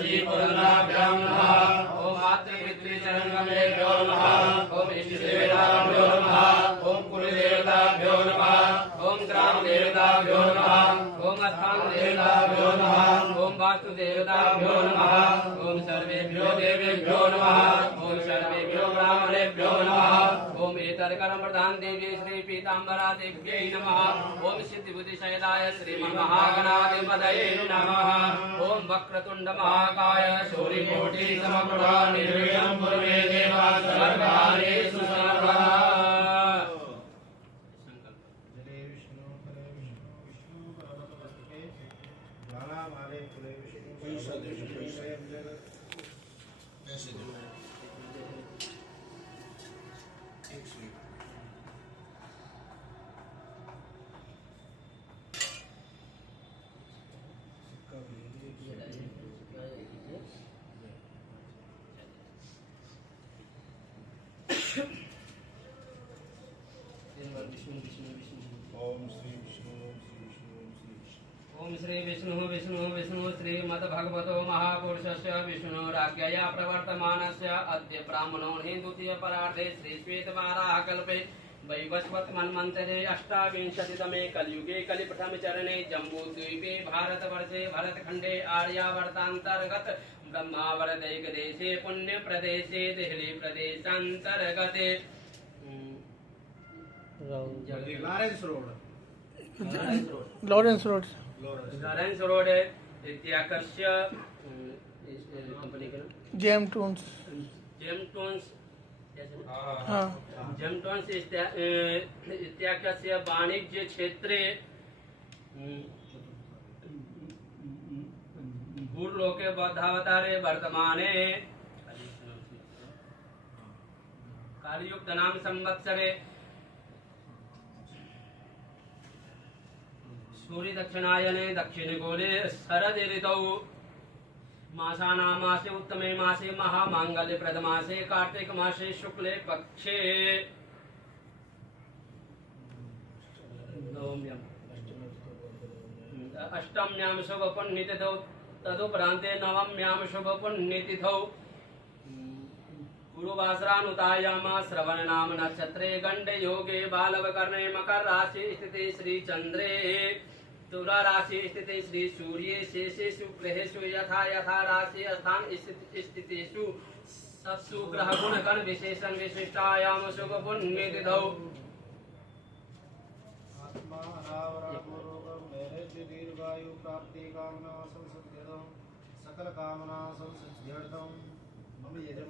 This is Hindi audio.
सजीपुरन्नाभ्यां नमः। ओम मातृपितृचरणकमलेभ्यो नमः। ओम इष्टदेवताभ्यो नमः। ओम कुलदेवताभ्यो नमः। ओम ग्रामदेवताभ्यो नमः। ओम स्थानदेवताभ्यो नमः। ओम वास्तुदेवताभ्यो नमः। ओम सर्वेभ्यो देवेभ्यो नमः। ओम सर्वेभ्यो ब्राह्मणेभ्यो नमः। ओम एतत्कर्म प्रधान देवी श्री पीताम्बरा देव्यै नमः। ओम सिद्धिबुद्धिसहिताय श्रीमन्महागणाधिपतये नमः। ओम वक्रतुंड महाकाय सूर्यकोटि समप्रभा निर्विघ्नं कुरु मे देव सर्वकार्येषु सर्वदा। ओम श्री विष्णु विष्णु विष्णु श्रीमद्भगवतो महापुरुषस्य विष्णुराज्ञया प्रवर्तमानस्य अद्य ब्राह्मणो द्वितीय परार्धे श्री श्वेतवाराहकल्पे वैवस्वत मन्वन्तरे अष्टाविंशतितमे कलियुगे कलिप्रथम चरणे जम्बूद्वीपे भारतवर्षे भरतखण्डे आर्यावर्तान्तर्गत ब्रह्मावरदैकदेशे पुण्यप्रदेशे देहली प्रदेशान्तर्गते लॉरेंस रोड इत्याकर्ष्य कंपनी का जेम टून्स इत्याकर्ष्य वाणिज्य क्षेत्रे भूर्लोके बौद्धावतारे वर्तमाने कालयुक्त नाम संवत्सरे सूर्य दक्षिणायने दक्षिणगोले शरद ऋतौ मासानामासे उत्तमे मासे महामांगल्यप्रद मासे कार्तिक मासे शुक्ले पक्षे अष्टम्यां शुभ पुण्यतिथौ तदुपरान्ते नवम्यां शुभ पुण्यतिथौ गुरुवासरानुतायाम श्रवण नाम नक्षत्रे गंडे योगे बालवकर्णे मकर राशि स्थिते श्री चंद्रे तुला राशि स्थिते श्री सूर्ये शेषेषु ग्रहेषु यथा यथा राशि स्थान स्थितेषु सत्सु ग्रह गुण गण विशेषण विशिष्टायाम शुभ पुण्यतिथौ आत्मा अनावरणपूर्वकं नैवेद्य दीर्घायु प्राप्ति कामना संसिद्ध्यर्थं सकल कामना संसिद्ध्यर्थं मम यजमान